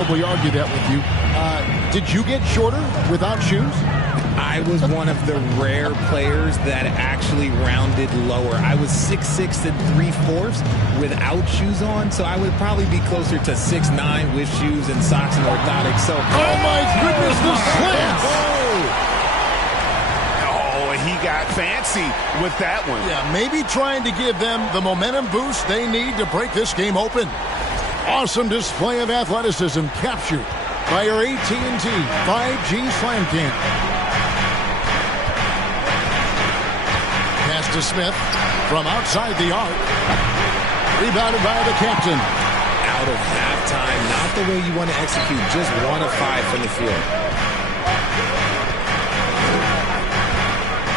probably argue that with you. Did you get shorter without shoes? I was one of the rare players that actually rounded lower. I was 6'6" and 3/4 without shoes on, so I would probably be closer to 6'9" with shoes and socks and orthotics. So, oh my goodness, the slant! Oh, he got fancy with that one. Yeah, maybe trying to give them the momentum boost they need to break this game open. Awesome display of athleticism captured by our AT&T 5G Slam Cam. Pass to Smith from outside the arc. Rebounded by the captain. Out of halftime, not the way you want to execute, just 1 of 5 from the field.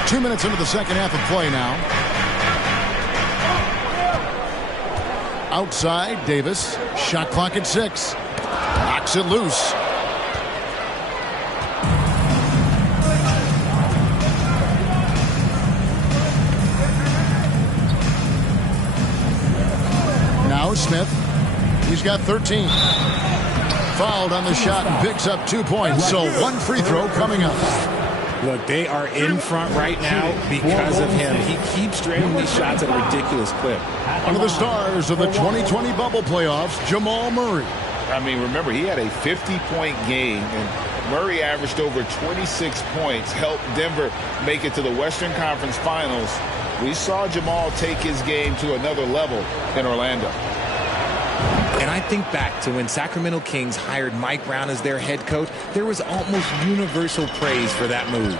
2 minutes into the second half of play now. Outside, Davis. Shot clock at 6. Knocks it loose. Now Smith. He's got 13. Fouled on the shot and picks up 2 points. So 1 free throw coming up. Look, they are in front right now because of him. He keeps draining these shots at a ridiculous clip. One of the stars of the 2020 bubble playoffs, Jamal Murray. I mean, remember, he had a 50-point game, and Murray averaged over 26 points, helped Denver make it to the Western Conference Finals. We saw Jamal take his game to another level in Orlando. And I think back to when Sacramento Kings hired Mike Brown as their head coach, there was almost universal praise for that move.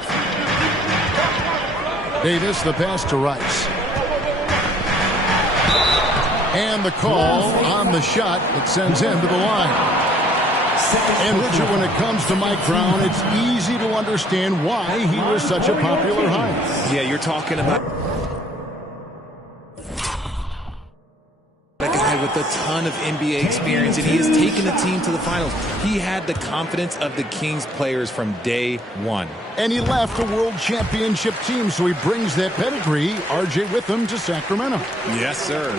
Davis, the pass to Rice. And the call on the shot that sends him to the line. And Richard, when it comes to Mike Brown, it's easy to understand why he was such a popular hire. Yeah, you're talking about a guy with a ton of NBA experience, and he has taken the team to the finals. He had the confidence of the Kings players from day one. And he left a world championship team, so he brings that pedigree, RJ, with him to Sacramento. Yes, sir.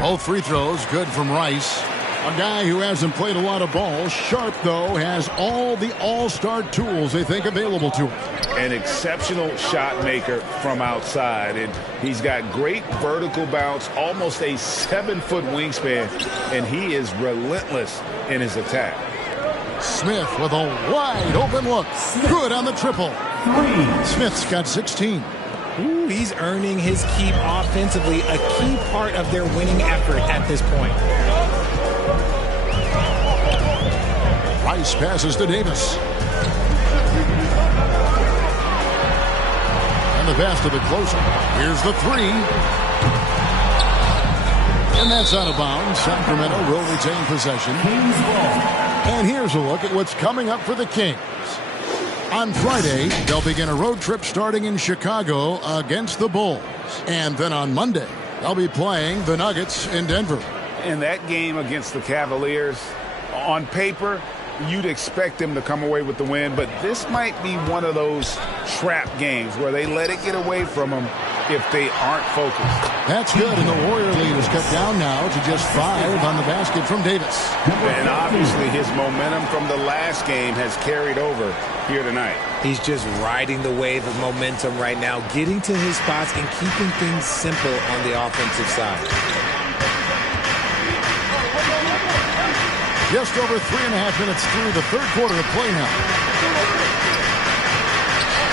Both free throws good from Rice. A guy who hasn't played a lot of ball. Sharp, though, has all the all-star tools they think available to him. An exceptional shot maker from outside, and he's got great vertical bounce, almost a 7-foot wingspan, and he is relentless in his attack. Smith with a wide open look. Good on the triple. Smith's got 16. Ooh, he's earning his keep offensively, a key part of their winning effort at this point. Rice passes to Davis. And the pass to the closer. Here's the 3. And that's out of bounds. Sacramento will retain possession. And here's a look at what's coming up for the Kings. On Friday, they'll begin a road trip starting in Chicago against the Bulls. And then on Monday, they'll be playing the Nuggets in Denver. In that game against the Cavaliers, on paper, you'd expect them to come away with the win, but this might be one of those trap games where they let it get away from them if they aren't focused. That's good, and the Warrior lead is cut down now to just 5 on the basket from Davis. And obviously his momentum from the last game has carried over here tonight. He's just riding the wave of momentum right now, getting to his spots and keeping things simple on the offensive side. Just over 3.5 minutes through the third quarter of play now.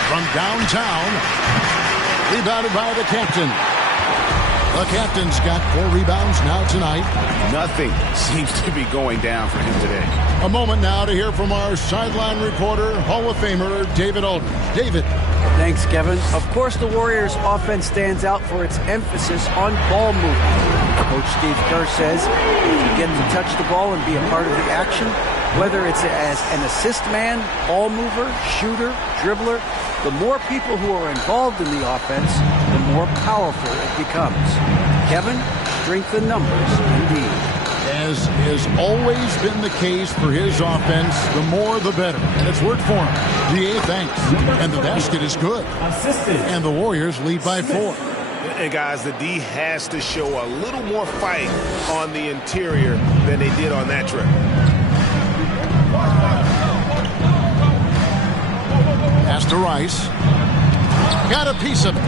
From downtown, rebounded by the captain. The captain's got 4 rebounds now tonight. Nothing seems to be going down for him today. A moment now to hear from our sideline reporter, Hall of Famer David Aldridge. David. Thanks, Kevin. Of course, the Warriors' offense stands out for its emphasis on ball movement. Coach Steve Kerr says if you get to touch the ball and be a part of the action, whether it's as an assist man, ball mover, shooter, dribbler, the more people who are involved in the offense, the more powerful it becomes. Kevin, strength in numbers, indeed. As has always been the case for his offense, the more the better. And it's worked for him. DA thanks. And the basket is good. And the Warriors lead by 4. And guys, the D has to show a little more fight on the interior than they did on that trip. Pass to Rice. Got a piece of it.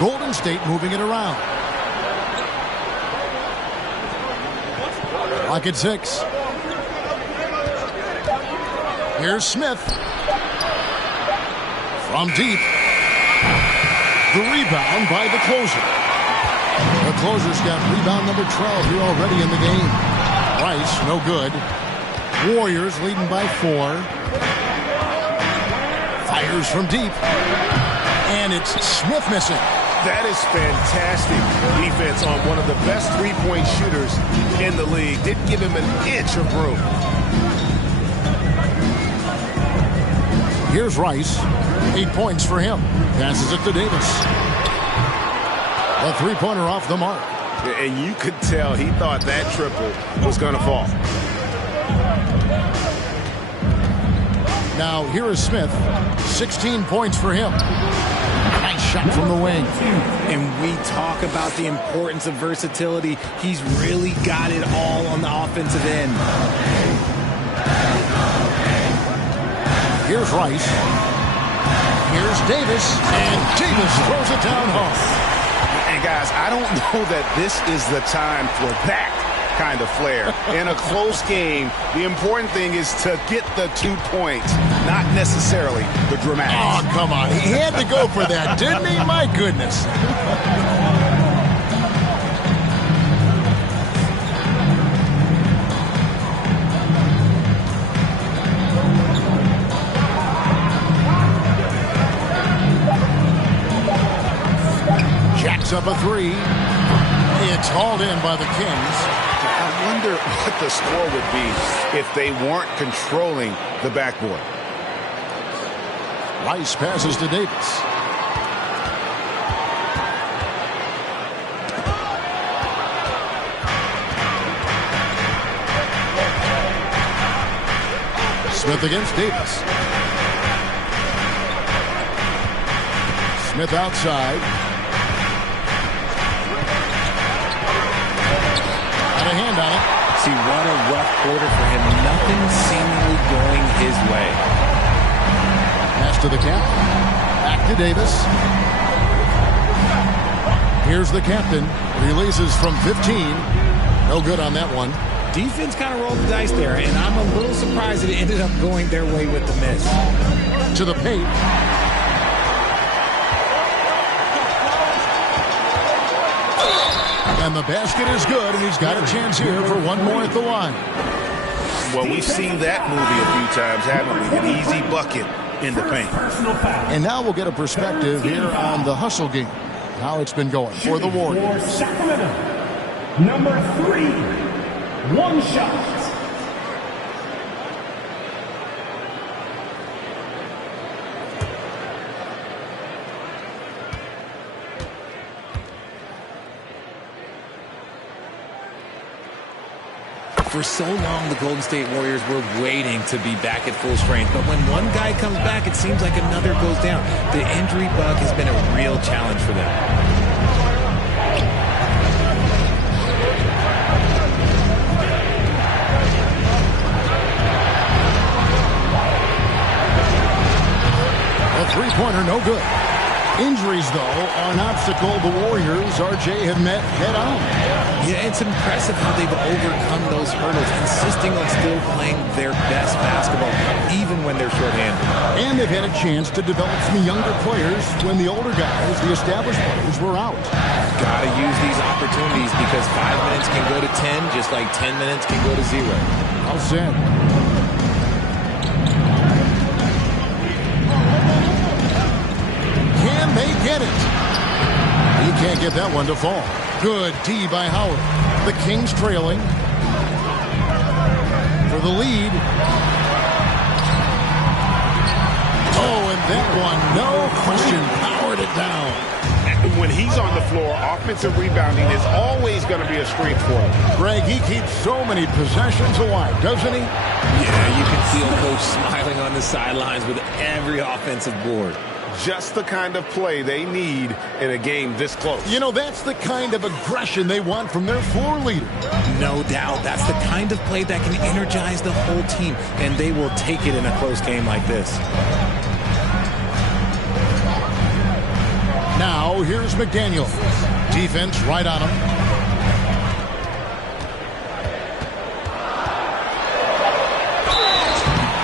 Golden State moving it around. Clock at 6. Here's Smith. From deep. The rebound by the closer. The closer's got rebound number 12 here already in the game. Rice, no good. Warriors leading by 4. Fires from deep. And it's Smith missing. That is fantastic defense on one of the best three-point shooters in the league. Didn't give him an inch of room. Here's Rice. 8 points for him. Passes it to Davis. A three-pointer off the mark. And you could tell he thought that triple was going to fall. Now here is Smith. 16 points for him. Nice shot from the wing. And we talk about the importance of versatility. He's really got it all on the offensive end. Here's Rice. Here's Davis. And Davis throws it down hard. And guys, I don't know that this is the time for that kind of flair. In a close game, the important thing is to get the 2 points, not necessarily the dramatics. Oh, come on. He had to go for that, didn't he? My goodness. Jacks up a 3. It's hauled in by the Kings. I wonder what the score would be if they weren't controlling the backboard. Rice passes to Davis. Smith against Davis. Smith outside. A hand on it. See, what a rough quarter for him. Nothing seemingly going his way. Pass to the captain. Back to Davis. Here's the captain. Releases from 15. No good on that one. Defense kind of rolled the dice there, and I'm a little surprised that it ended up going their way with the miss. To the paint. And the basket is good, and he's got a chance here for one more at the line. Well, we've seen that movie a few times, haven't we? An easy bucket in the paint. And now we'll get a perspective here on the hustle game. How it's been going for the Warriors. For Sacramento, number 3, one shot. For so long, the Golden State Warriors were waiting to be back at full strength. But when one guy comes back, it seems like another goes down. The injury bug has been a real challenge for them. A three-pointer, no good. Injuries, though, are an obstacle the Warriors, RJ, have met head-on. Yeah, it's impressive how they've overcome those hurdles, insisting on still playing their best basketball, even when they're shorthanded. And they've had a chance to develop some younger players when the older guys, the established players, were out. Got to use these opportunities because 5 minutes can go to 10, just like 10 minutes can go to 0. Well said. Can they get it? He can't get that one to fall. Good D by Howard. The Kings trailing for the lead. that one, no question, powered it down. When he's on the floor, offensive rebounding is always going to be a strength for him. Greg, he keeps so many possessions alive, doesn't he? Yeah, you can feel Coach smiling on the sidelines with every offensive board. Just the kind of play they need in a game this close. You know, that's the kind of aggression they want from their floor leader. No doubt. That's the kind of play that can energize the whole team, and they will take it in a close game like this. Now, here's McDaniel. Defense right on him.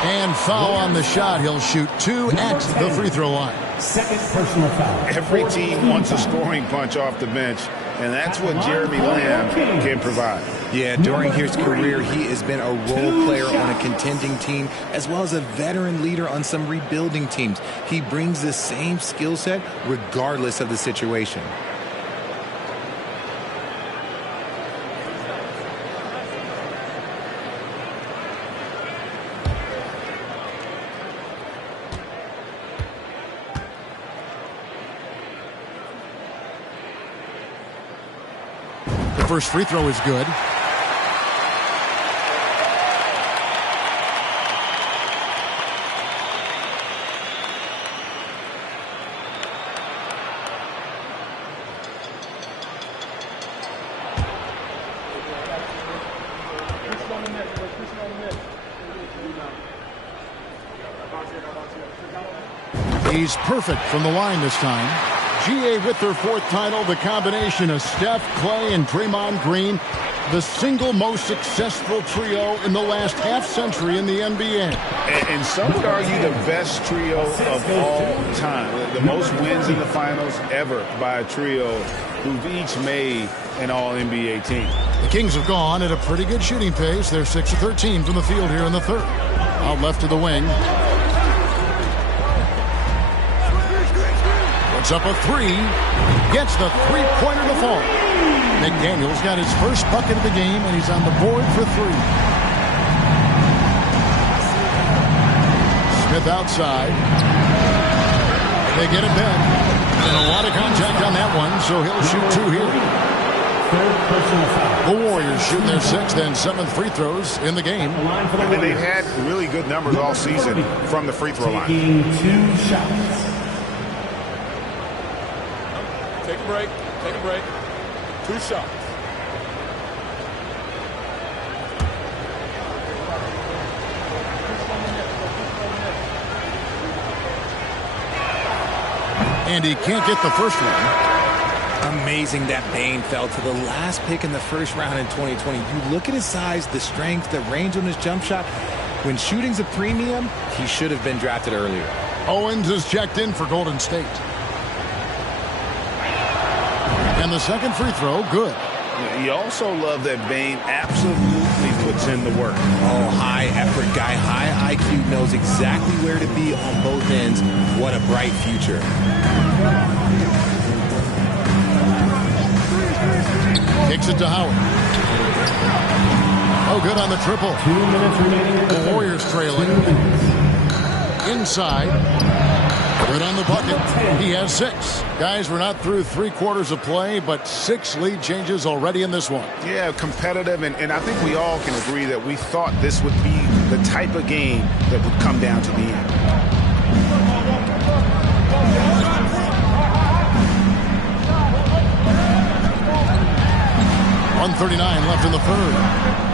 And foul on the shot. He'll shoot 2 at the free throw line. Second personal foul. Every team wants a scoring punch off the bench, and that's what Jeremy Lamb can provide. Yeah, during his career, he has been a role player on a contending team, as well as a veteran leader on some rebuilding teams. He brings the same skill set regardless of the situation. The first free throw is good. He's perfect from the line this time. GA with their 4th title, the combination of Steph, Clay, and Draymond Green, the single most successful trio in the last half-century in the NBA. And some would argue the best trio of all time. The most wins in the finals ever by a trio who've each made an All-NBA team. The Kings have gone at a pretty good shooting pace. They're 6 of 13 from the field here in the 3rd. Out left to the wing. Up a 3, gets the three-pointer to fall. McDaniel's got his first bucket of the game, and he's on the board for 3. Smith outside. They get it back. And a lot of contact on that one, so he'll shoot 2 here. Third personal foul. The Warriors shooting their 6th and 7th free throws in the game. And they've had really good numbers all season from the free throw line. Taking 2 shots. Take a break. Take a break. 2 shots. And he can't get the first one. Amazing that Bane fell to the last pick in the first round in 2020. You look at his size, the strength, the range on his jump shot. When shooting's a premium, he should have been drafted earlier. Owens is checked in for Golden State. And the second free throw, good. You also love that Bane absolutely puts in the work. Oh, high effort guy, high IQ, knows exactly where to be on both ends. What a bright future. Kicks it to Howard. Oh, good on the triple. 2 minutes remaining. The Warriors trailing. Inside. Good on the bucket. He has 6. Guys, we're not through 3/4 of play, but 6 lead changes already in this one. Yeah, competitive, and I think we all can agree that we thought this would be the type of game that would come down to the end. 1:39 left in the 3rd.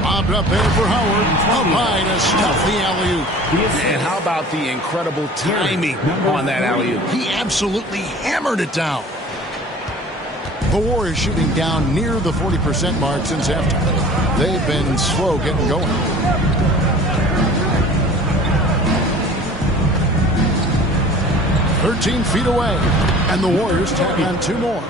Bobbed up there for Howard. Up high to stuff the alley-oop. And how about the incredible timing on that alley-oop? He absolutely hammered it down. The Warriors shooting down near the 40% mark since after. They've been slow getting going. "13 feet away, and the Warriors tack on 2 more.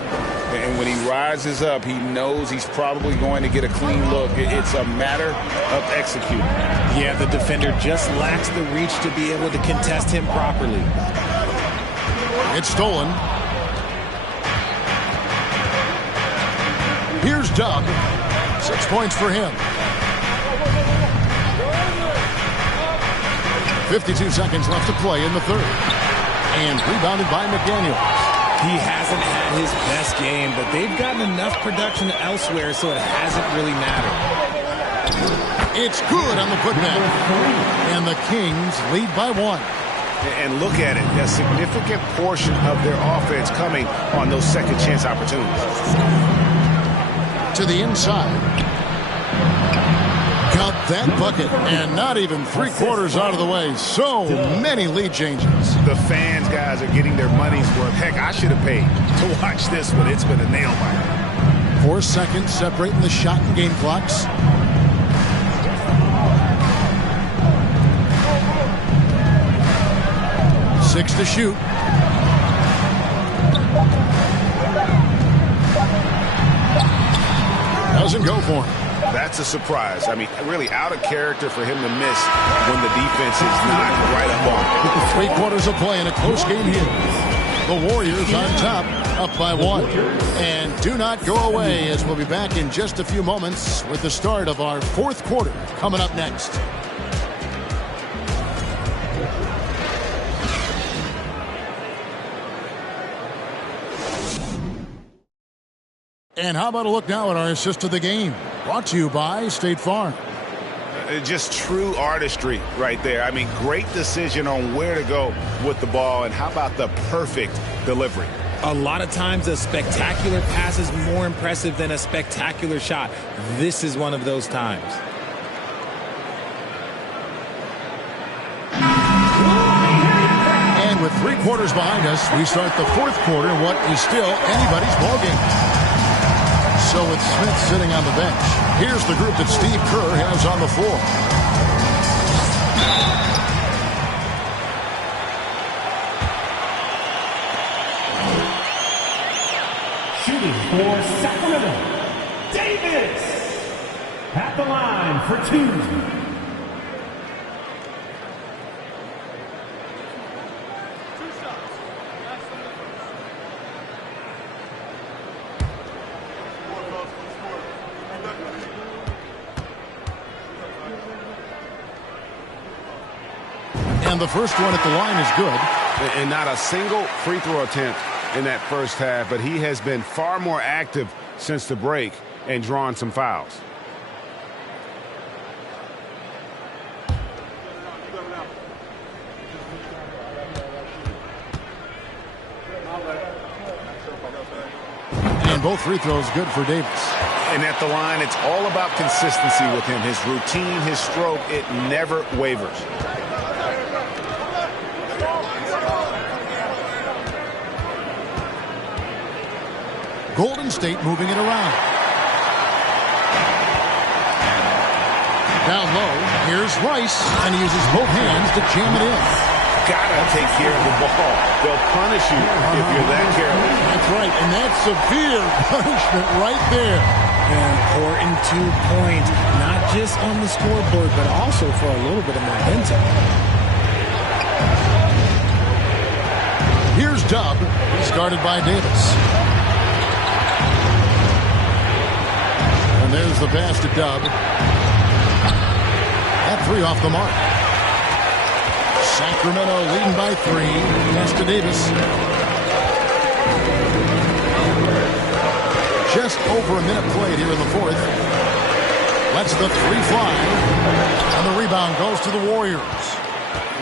And when he rises up, he knows he's probably going to get a clean look. It's a matter of executing. Yeah, the defender just lacks the reach to be able to contest him properly. It's stolen. Here's Doug. 6 points for him. 52 seconds left to play in the 3rd. And rebounded by McDaniels. He hasn't had his best game, but they've gotten enough production elsewhere, so it hasn't really mattered. It's good on the putback. And the Kings lead by 1. And look at it, a significant portion of their offense coming on those second chance opportunities. To the inside. Got that bucket, and not even 3/4 out of the way. So many lead changes. The fans, guys, are getting their money's worth. Heck, I should have paid to watch this one. It's been a nail biter. 4 seconds separating the shot and game clocks. Six to shoot. Doesn't go for him. That's a surprise. I mean, really out of character for him to miss when the defense is not right up on him. 3/4 of play in a close game here. The Warriors on top, up by 1. And do not go away, as we'll be back in just a few moments with the start of our 4th quarter coming up next. And how about a look now at our assist of the game? Brought to you by State Farm. Just true artistry right there. I mean, great decision on where to go with the ball, and how about the perfect delivery? A lot of times a spectacular pass is more impressive than a spectacular shot. This is one of those times. And with 3/4 behind us, we start the 4th quarter in what is still anybody's ballgame. So with Smith sitting on the bench, here's the group that Steve Kerr has on the floor. Shooting for Sacramento, Davis. At the line for 2. And the first one at the line is good. And not a single free throw attempt in that first half, but he has been far more active since the break and drawn some fouls. And both free throws good for Davis. And at the line, it's all about consistency with him. His routine, his stroke, it never wavers. Golden State moving it around. Down low, here's Rice, and he uses both hands to jam it in. Gotta take care of the ball. They'll punish you if you're that careless. That's right, and that's severe punishment right there. An important 2-point, not just on the scoreboard, but also for a little bit of momentum. Here's Dub. He's guarded by Davis. And there's the pass to Dub. That 3 off the mark. Sacramento leading by 3. Pass to Davis. Just over a minute played here in the 4th. Lets the 3 fly. And the rebound goes to the Warriors.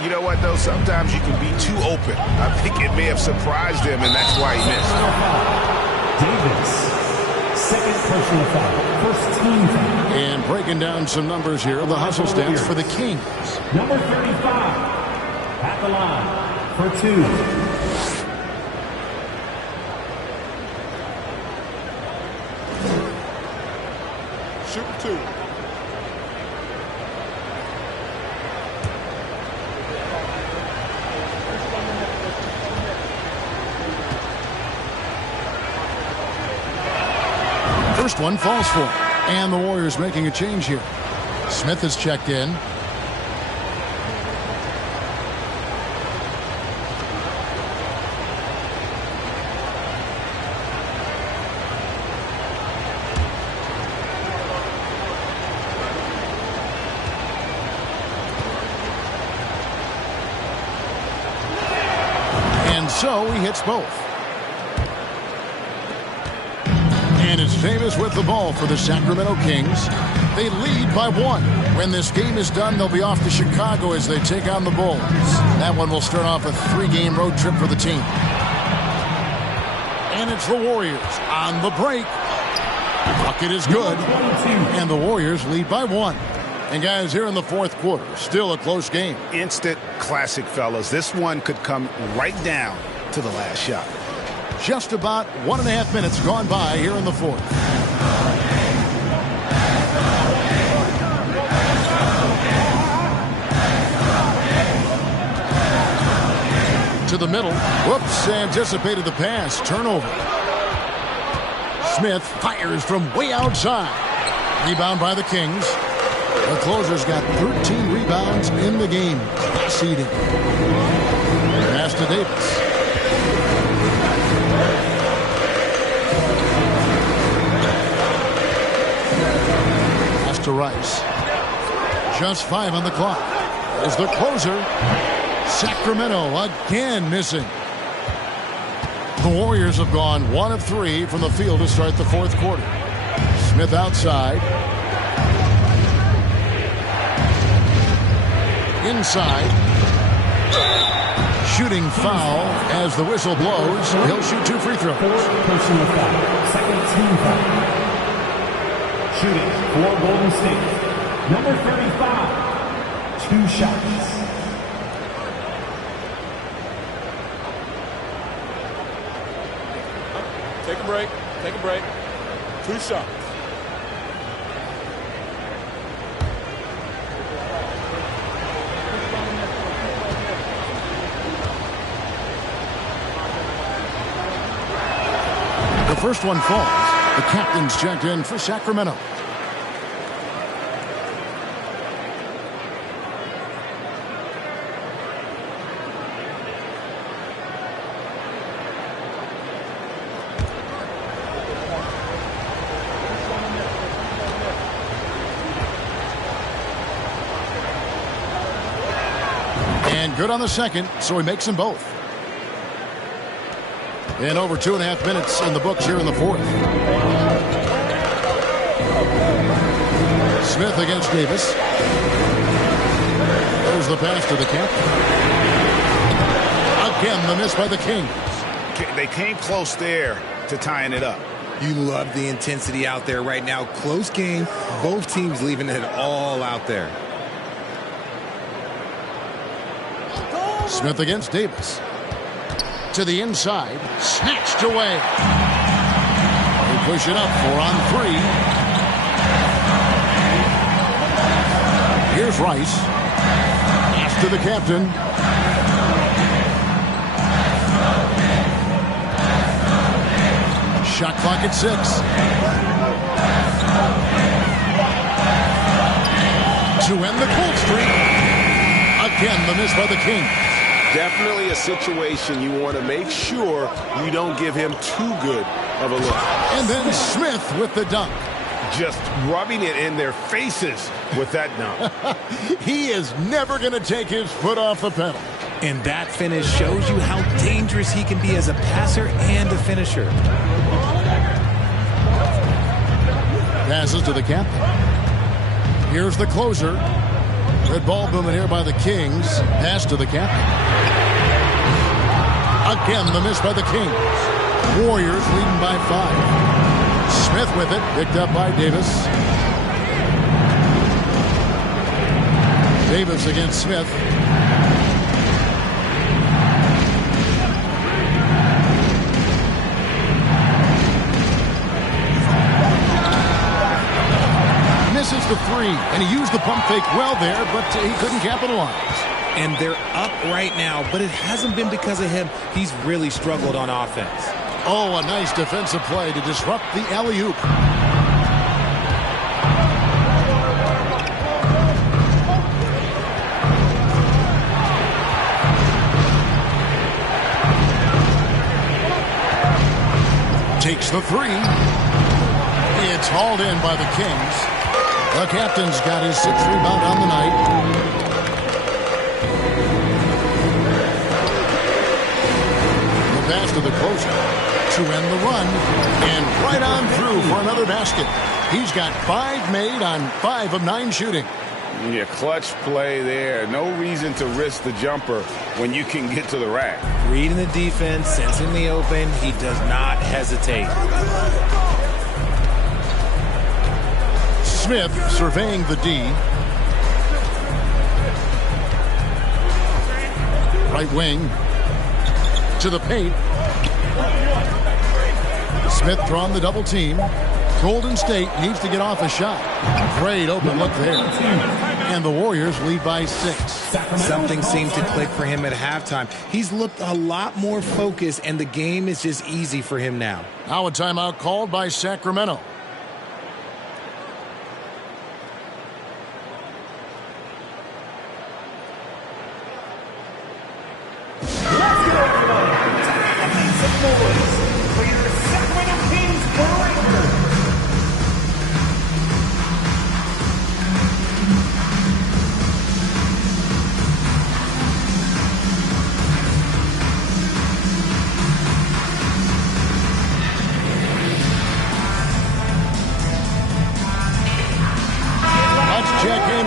You know what, though? Sometimes you can be too open. I think it may have surprised him, and that's why he missed. Davis. Second personal foul. First team foul. And breaking down some numbers here, the hustle stats for the Kings. Number 35. At the line for 2. Shoot 2. First one falls for him. And the Warriors making a change here. Smith has checked in. And so he hits both. And it's Davis with the ball for the Sacramento Kings. They lead by 1. When this game is done, they'll be off to Chicago as they take on the Bulls. That one will start off a 3-game road trip for the team. And it's the Warriors on the break. Bucket is good. And the Warriors lead by 1. And guys, here in the fourth quarter, still a close game. Instant classic, fellas. This one could come right down to the last shot. Just about 1.5 minutes gone by here in the fourth. To the middle. Whoops, anticipated the pass. Turnover. Smith fires from way outside. Rebound by the Kings. The closer's got 13 rebounds in the game. Seeding. Pass to Davis. Pass to Rice. Just 5 on the clock. There's the closer. Sacramento again missing. The Warriors have gone 1 of 3 from the field to start the fourth quarter. Smith outside. Inside. Shooting foul as the whistle blows. He'll shoot 2 free throws. Personal foul. Second team foul. Shooting for Golden State. Number 35. 2 shots. Take a break. Take a break. 2 shots. The first one falls. The captain's checked in for Sacramento. And good on the second, so he makes them both. And over 2.5 minutes in the books here in the fourth. Smith against Davis. There's the pass to the captain. Again, the miss by the Kings. They came close there to tying it up. You love the intensity out there right now. Close game. Both teams leaving it all out there. Smith against Davis. To the inside. Snatched away. They push it up 4 on 3. Here's Rice. Pass to the captain. Shot clock at 6. To end the cold streak. Again, the miss by the Kings. Definitely a situation you want to make sure you don't give him too good of a look. And then Smith with the dunk. Just rubbing it in their faces with that dunk. He is never going to take his foot off the pedal. And that finish shows you how dangerous he can be as a passer and a finisher. Passes to the captain. Here's the closer. Good ball movement here by the Kings. Pass to the captain. Again, the miss by the Kings. Warriors leading by 5. Smith with it. Picked up by Davis. Davis against Smith. Misses the 3, and he used the pump fake well there, but he couldn't capitalize. And they're up right now, but it hasn't been because of him. He's really struggled on offense. Oh, a nice defensive play to disrupt the alley-oop. Takes the 3. It's hauled in by the Kings. The captain's got his 6th rebound on the night. pass to the closer to end the run, and right on through for another basket. He's got 5 made on 5 of 9 shooting. Yeah, clutch play there. No reason to risk the jumper when you can get to the rack. Reading the defense, sensing the open, he does not hesitate. Smith surveying the D. Right wing to the paint. Smith drawing the double team. Golden State needs to get off a shot. Great open look there. And the Warriors lead by 6. Something seemed to click for him at halftime. He's looked a lot more focused, and the game is just easy for him now. Now a timeout called by Sacramento.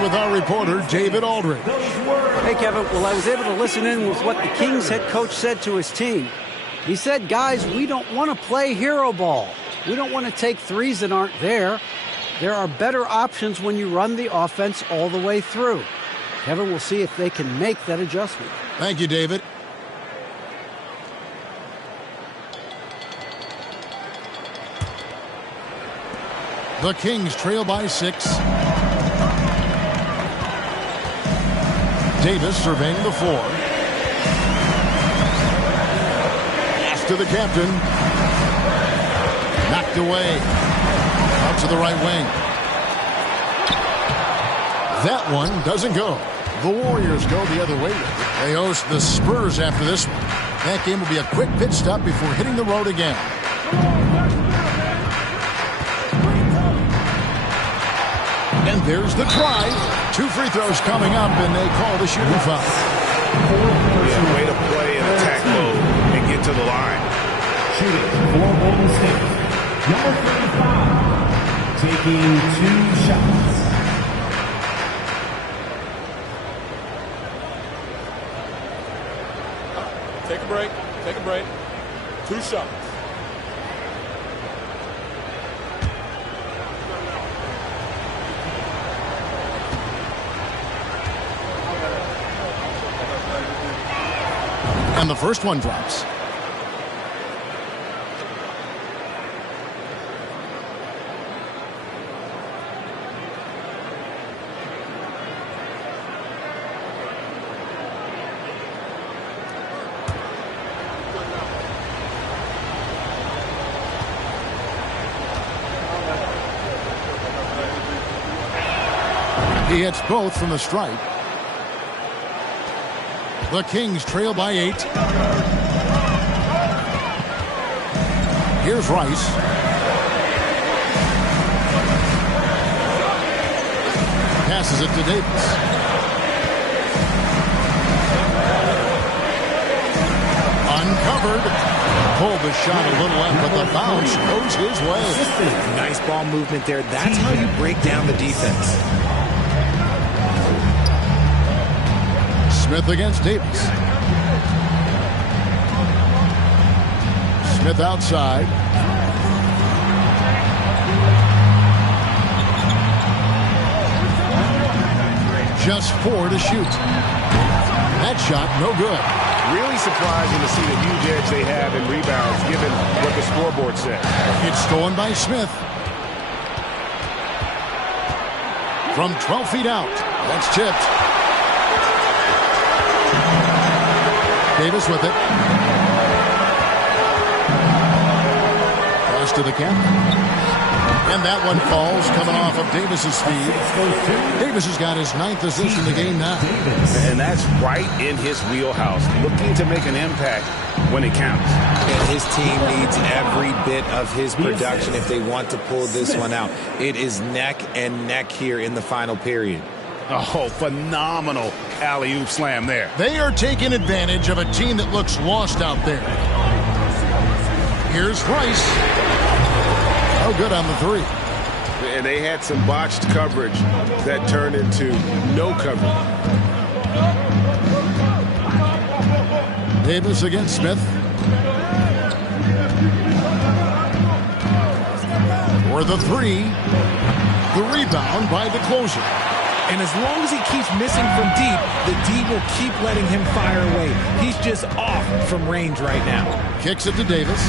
With our reporter, David Aldridge. Hey, Kevin. Well, I was able to listen in with what the Kings head coach said to his team. He said, guys, we don't want to play hero ball. We don't want to take threes that aren't there. There are better options when you run the offense all the way through. Kevin, we'll see if they can make that adjustment. Thank you, David. The Kings trail by 6. Davis surveying the floor. Pass to the captain. Knocked away. Out to the right wing. That one doesn't go. The Warriors go the other way. They host the Spurs after this one. That game will be a quick pit stop before hitting the road again. And there's the try. 2 free throws coming up, and they call the shooting foul. Yeah, way to play in attack mode and get to the line. Shooting for Golden State. Number 35, taking 2 shots. Take a break. Take a break. 2 shots. And the first one drops. He hits both from the stripe. The Kings trail by 8. Here's Rice. Passes it to Davis. Uncovered. Pulled the shot a little left, but the bounce goes his way. Nice ball movement there. That's how you break down the defense. Smith against Davis. Smith outside. Just 4 to shoot. That shot, no good. Really surprising to see the huge edge they have in rebounds, given what the scoreboard said. It's stolen by Smith. From 12 feet out. That's tipped. Davis with it. Pass to the captain. And that one falls coming off of Davis's speed. Davis has got his 9th assist in the game now. And that's right in his wheelhouse. Looking to make an impact when it counts. And his team needs every bit of his production if they want to pull this one out. It is neck and neck here in the final period. Oh, phenomenal alley-oop slam there. They are taking advantage of a team that looks lost out there. Here's Rice. Oh, good on the three. And they had some botched coverage that turned into no coverage. Davis against Smith. For the three. The rebound by the closer. And as long as he keeps missing from deep, the D will keep letting him fire away. He's just off from range right now. Kicks it to Davis.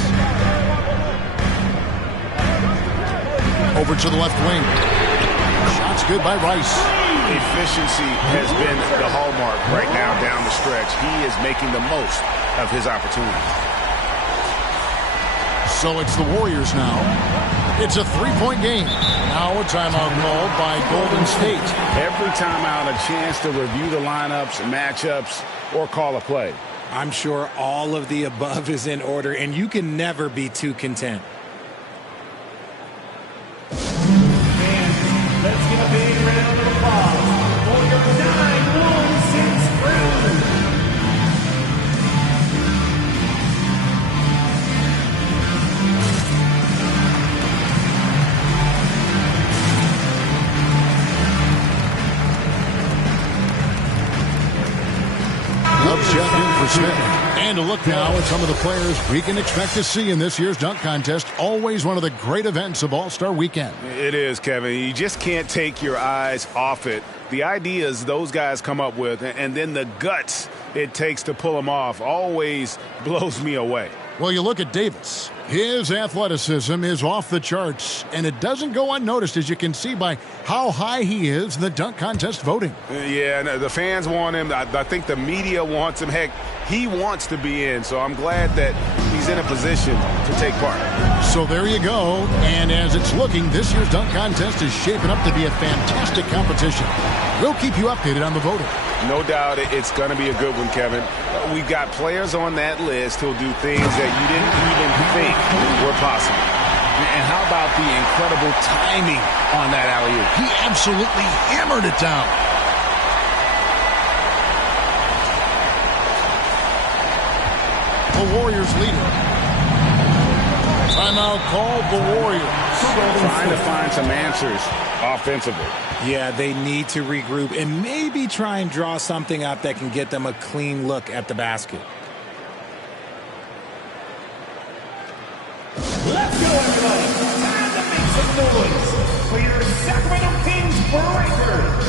Over to the left wing. Shot's good by Rice. Efficiency has been the hallmark right now down the stretch. He is making the most of his opportunities. So it's the Warriors now. It's a three-point game. Now a timeout called by Golden State. Every timeout, a chance to review the lineups, matchups, or call a play. I'm sure all of the above is in order, and you can never be too content. Let's give a big round of applause for your 916 crew. Love checked in for Smith. And a look now at some of the players we can expect to see in this year's dunk contest. Always one of the great events of All-Star Weekend. It is, Kevin. You just can't take your eyes off it. The ideas those guys come up with, and then the guts it takes to pull them off, always blows me away. Well, you look at Davis. His athleticism is off the charts, and it doesn't go unnoticed, as you can see by how high he is in the dunk contest voting. Yeah, the fans want him. I think the media wants him. Heck, he wants to be in, so I'm glad that he's in a position to take part. So there you go, and as it's looking, this year's dunk contest is shaping up to be a fantastic competition. We'll keep you updated on the voting. No doubt it's going to be a good one, Kevin. We've got players on that list who'll do things that you didn't even think were possible. And how about the incredible timing on that alley-oop? He absolutely hammered it down. The Warriors lead it. Timeout called the Warriors. Trying to find some answers offensively. Yeah, they need to regroup and maybe try and draw something up that can get them a clean look at the basket. Let's go, everybody. Time to make some noise for your Sacramento Kings Breakers.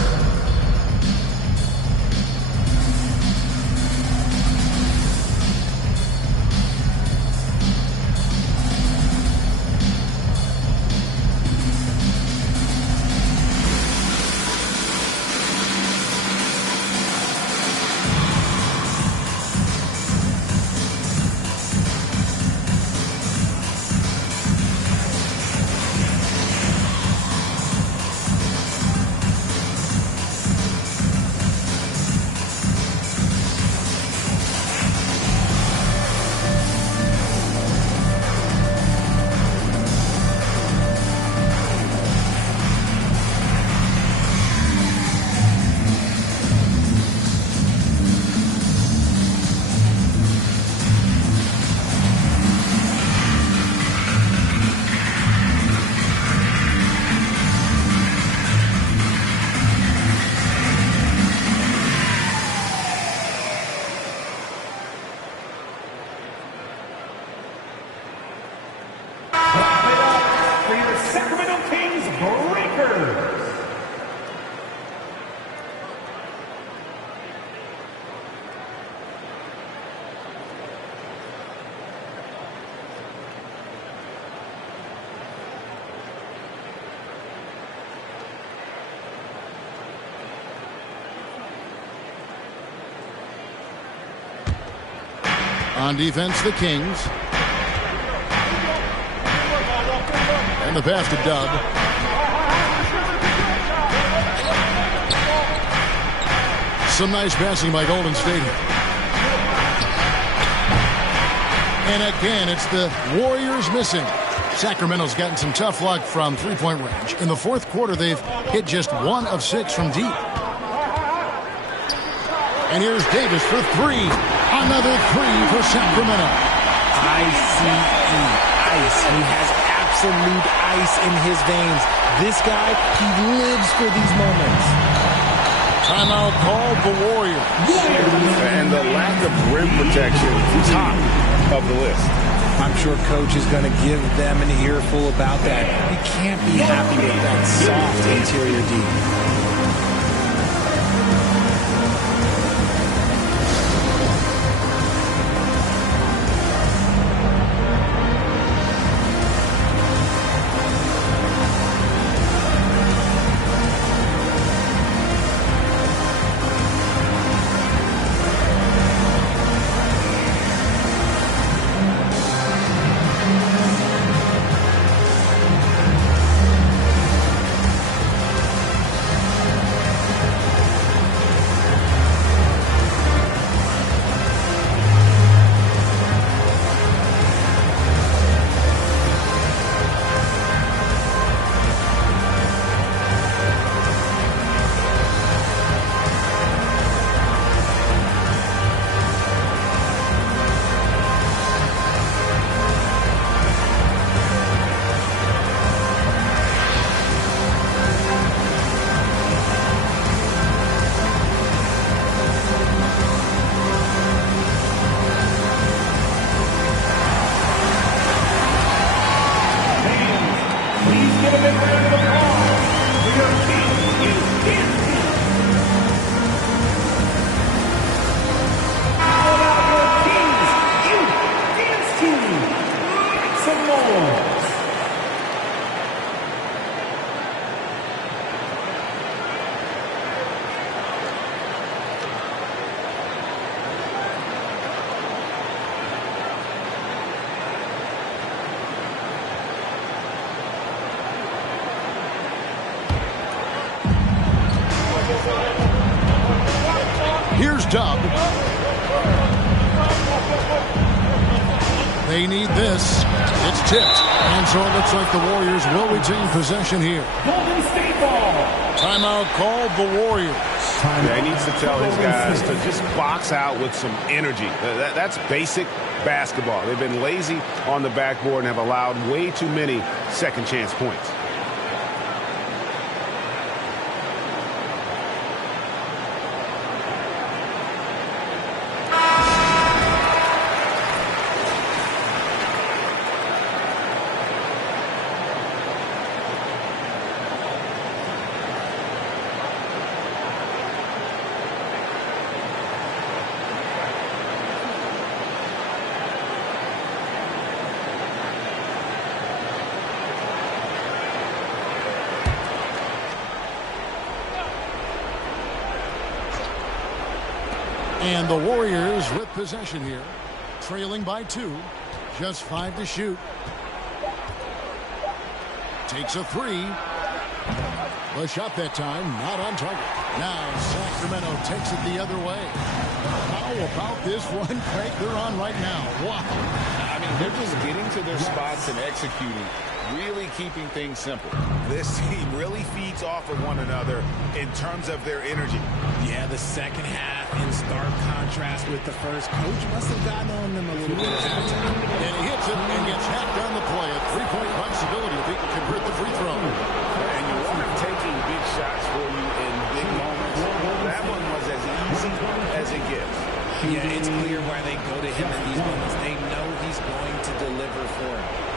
On defense, the Kings. And the pass to Dub. Some nice passing by Golden State. And again, it's the Warriors missing. Sacramento's gotten some tough luck from three-point range. In the fourth quarter, they've hit just 1 of 6 from deep. And here's Davis for 3. Another 3 for Sacramento. I-C-E, ice. He has absolute ice in his veins. This guy, he lives for these moments. Timeout called the Warriors. And the lack of rim protection, top of the list. I'm sure Coach is going to give them an earful about that. You can't be happy with that soft interior D. Here's Dub. They need this. It's tipped. And so it looks like the Warriors will retain possession here. Golden State ball. Timeout called the Warriors. Yeah, he needs to tell his guys to just box out with some energy. That's basic basketball. They've been lazy on the backboard and have allowed way too many second chance points. And the Warriors with possession here, trailing by 2, just 5 to shoot. Takes a 3. The shot that time, not on target. Now Sacramento takes it the other way. How about this one, Craig? They're on right now. Wow. I mean, they're just getting to their spots and executing, really keeping things simple. This team really feeds off of one another in terms of their energy. Yeah, the second half in stark contrast with the first. Coach must have gotten on them a little bit at halftime. And he hits it and gets hacked on the play. A 3-point possibility if he can convert the free throw. And you want him taking big shots for you in big moments. That one was as easy as it gets. Yeah, it's clear why they go to him in these moments. They know he's going to deliver for him.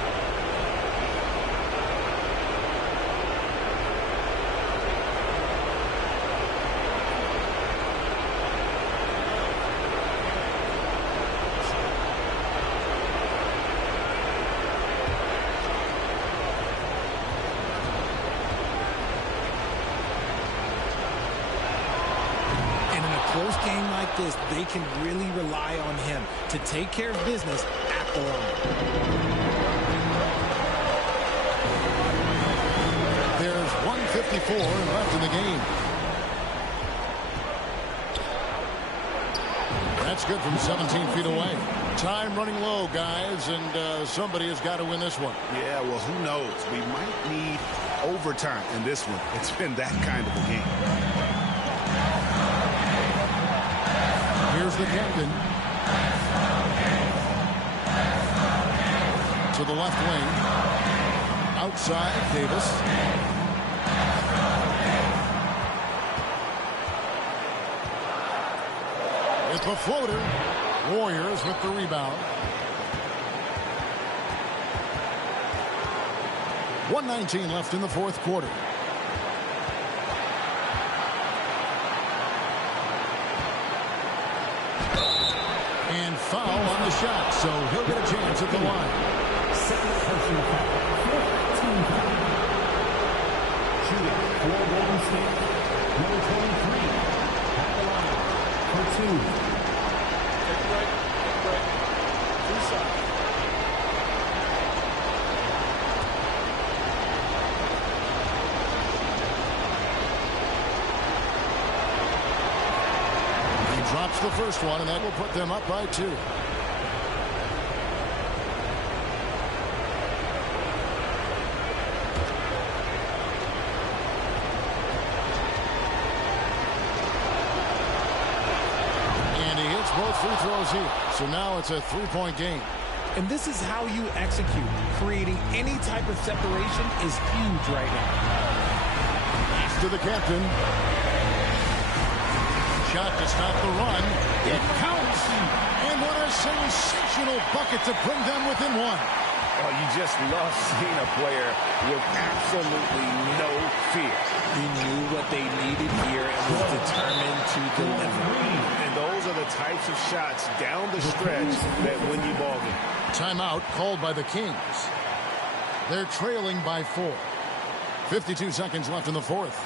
Close game like this, they can really rely on him to take care of business at the line. There's 1:54 left in the game. That's good from 17 feet away. Time running low, guys, and somebody has got to win this one. Yeah, well, who knows? We might need overtime in this one. It's been that kind of a game. Here's the captain. to the left wing. Outside, Davis. It's a floater. Warriors with the rebound. 1:19 left in the fourth quarter. And foul on the shot, so he'll get a chance at the line. Second personal foul. Fourth team foul. Shooting for Golden State. Number 23. At the line for two. Take a break. Take a break. Two sides. Drops the first one, and that will put them up by 2. And he hits both free throws here. So now it's a 3-point game. And this is how you execute. Creating any type of separation is huge right now. Pass to the captain. Shot to stop the run. It counts. And what a sensational bucket to bring them within 1. Oh, you just love seeing a player with absolutely no fear. He knew what they needed here and was determined to deliver. And those are the types of shots down the stretch that win you ball game. Timeout called by the Kings. They're trailing by 4. 52 seconds left in the fourth.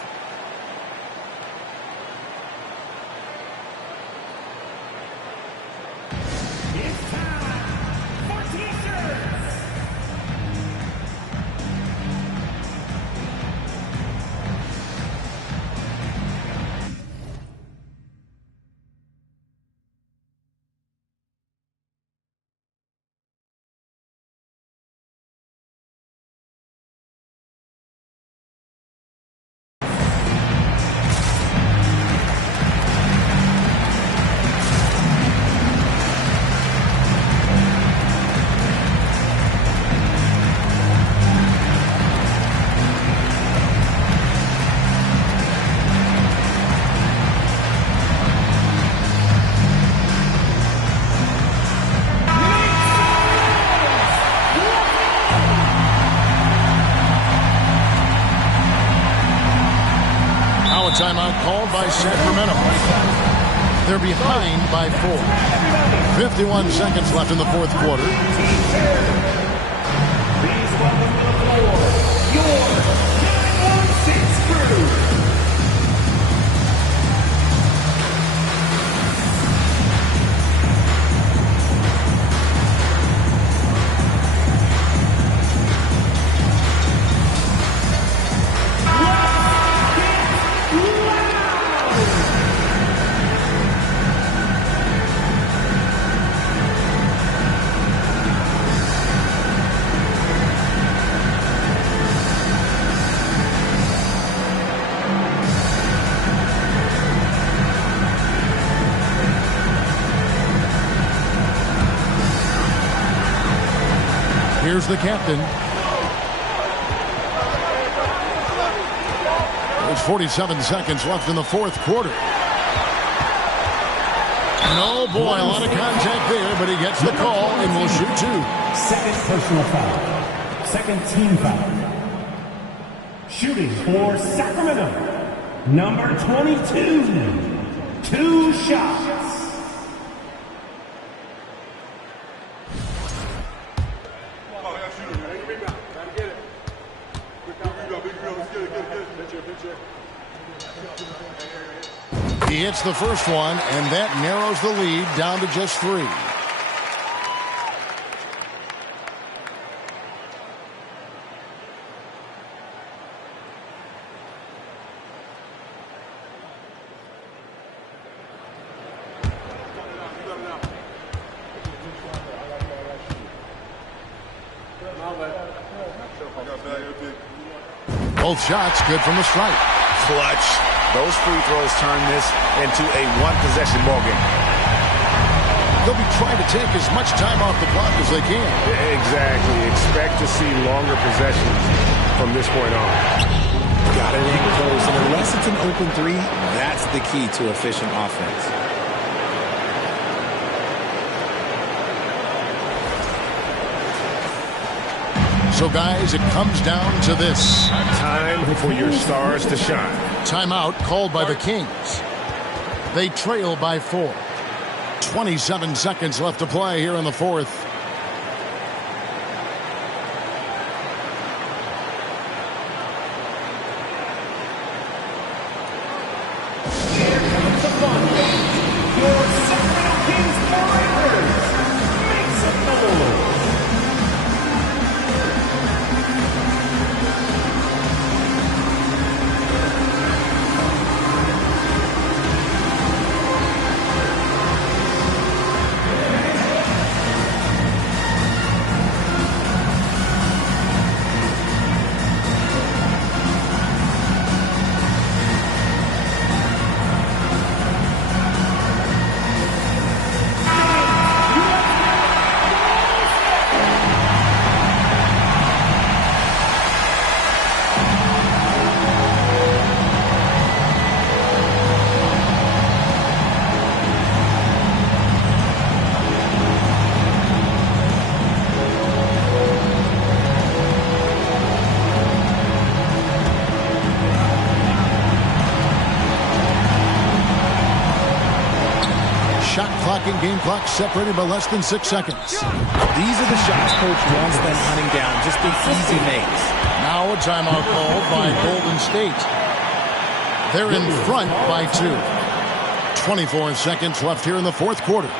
Timeout called by Sacramento. They're behind by 4. 51 seconds left in the fourth quarter. Please welcome to the floor your 916 crew. Here's the captain. There's 47 seconds left in the fourth quarter. No, boy, a lot of contact there, but he gets the call and will shoot 2. Second personal foul. Second team foul. Shooting for Sacramento. Number 22. 2 shots. He hits the first one, and that narrows the lead down to just 3. Both shots good from the stripe. Clutch. Those free throws turn this into a one-possession ball game. they'll be trying to take as much time off the clock as they can. Exactly. Expect to see longer possessions from this point on. Got it in close, and unless it's an open three, that's the key to efficient offense. So, guys, it comes down to this. Time for your stars to shine. Timeout called by the Kings. They trail by 4. 27 seconds left to play here in the fourth. Your Sacramento Kings Warriors. Make some noise. Shot clock and game clock separated by less than 6 seconds. These are the shots coach wants them hunting down, just the easy makes. Now a timeout called by Golden State. They're in front by 2. 24 seconds left here in the fourth quarter.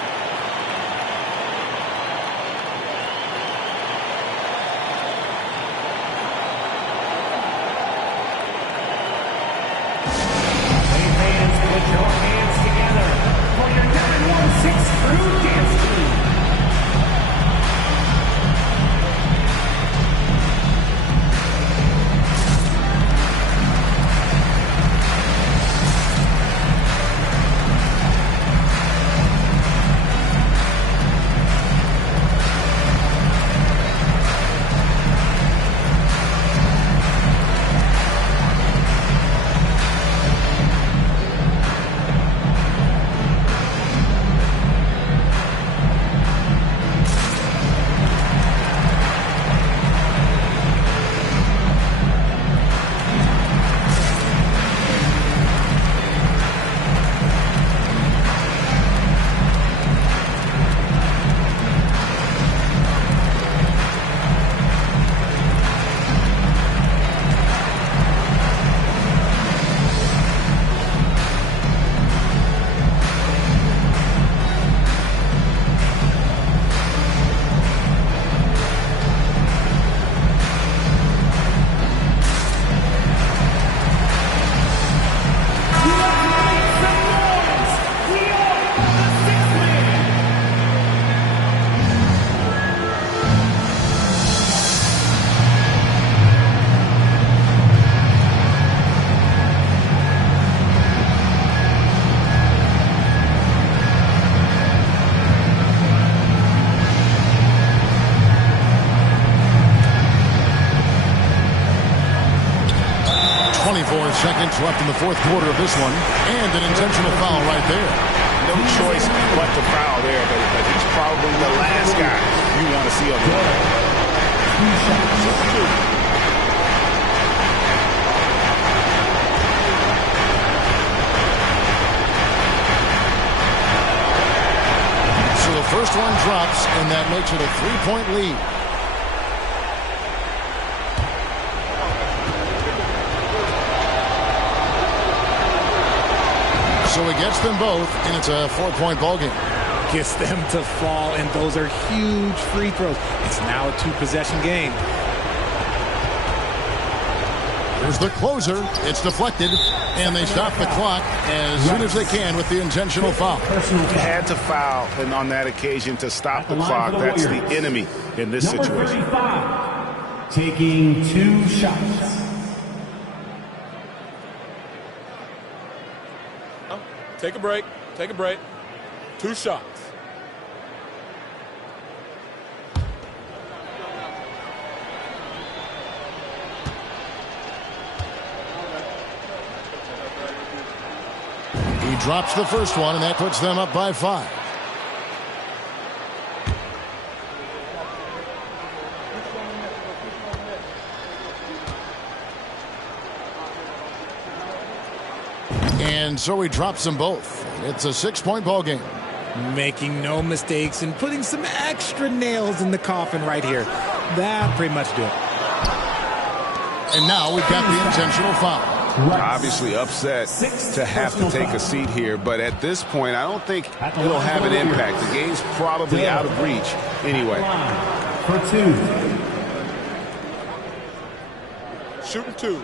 Seconds left in the fourth quarter of this one, and an intentional foul right there. No choice but to foul there, but he's probably the last guy you want to see on the line. So the first one drops, and that makes it a 3-point lead. So he gets them both, and it's a 4-point ball game. Gets them to fall, and those are huge free throws. It's now a 2-possession game. Here's the closer. It's deflected, and they stop the clock as soon as they can with the intentional foul. Had to foul, and on that occasion to stop the clock. That's the enemy in this situation. Number 35, taking 2 shots. Take a break. Take a break. 2 shots. drops the first one, and that puts them up by 5. And so he drops them both. It's a 6-point ball game. Making no mistakes and putting some extra nails in the coffin right here. That pretty much do it. And now we've got the intentional foul. Obviously upset to have to take a seat here, but at this point, I don't think it'll have an impact. The game's probably out of reach anyway. For 2. Shooting 2.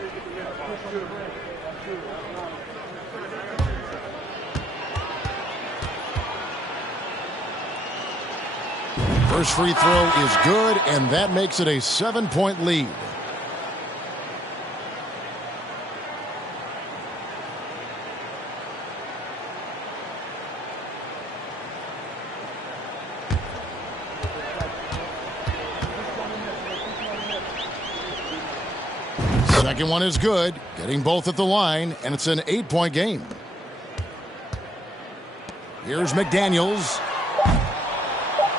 First free throw is good, and that makes it a 7-point lead. Second one is good, getting both at the line, and it's an 8-point game. Here's McDaniels.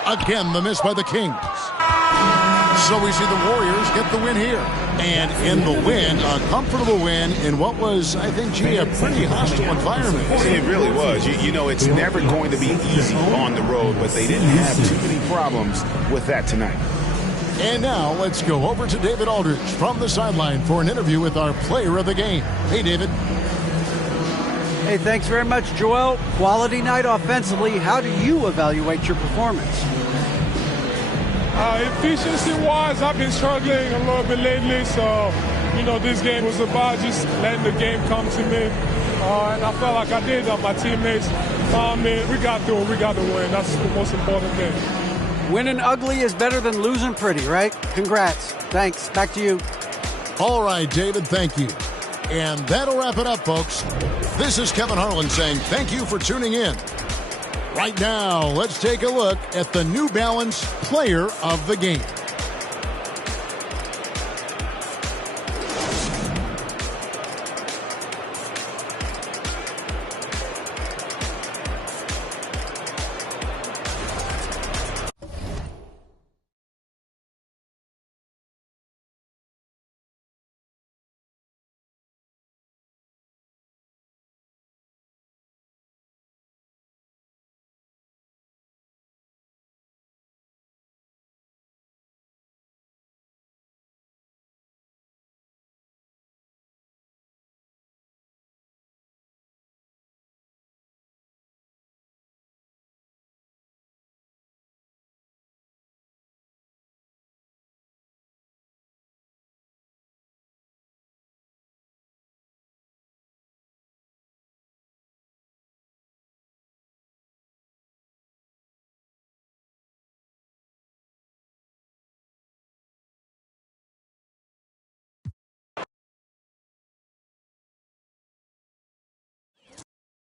Again, the miss by the Kings. So we see the Warriors get the win here. And in the win, a comfortable win in what was, I think, a pretty hostile environment. It really was. You know, it's never going to be easy on the road, but they didn't have too many problems with that tonight. And now let's go over to David Aldridge from the sideline for an interview with our player of the game. Hey, David. Hey, thanks very much, Joel. Quality night offensively. How do you evaluate your performance? Efficiency-wise, I've been struggling a little bit lately, so, this game was about just letting the game come to me. And I felt like I did. My teammates found me. We got through. We got the win. That's the most important thing. Winning ugly is better than losing pretty, right? Congrats. Thanks. Back to you. All right, David, thank you. And that'll wrap it up, folks. This is Kevin Harlan saying thank you for tuning in. Right now, let's take a look at the New Balance Player of the Game.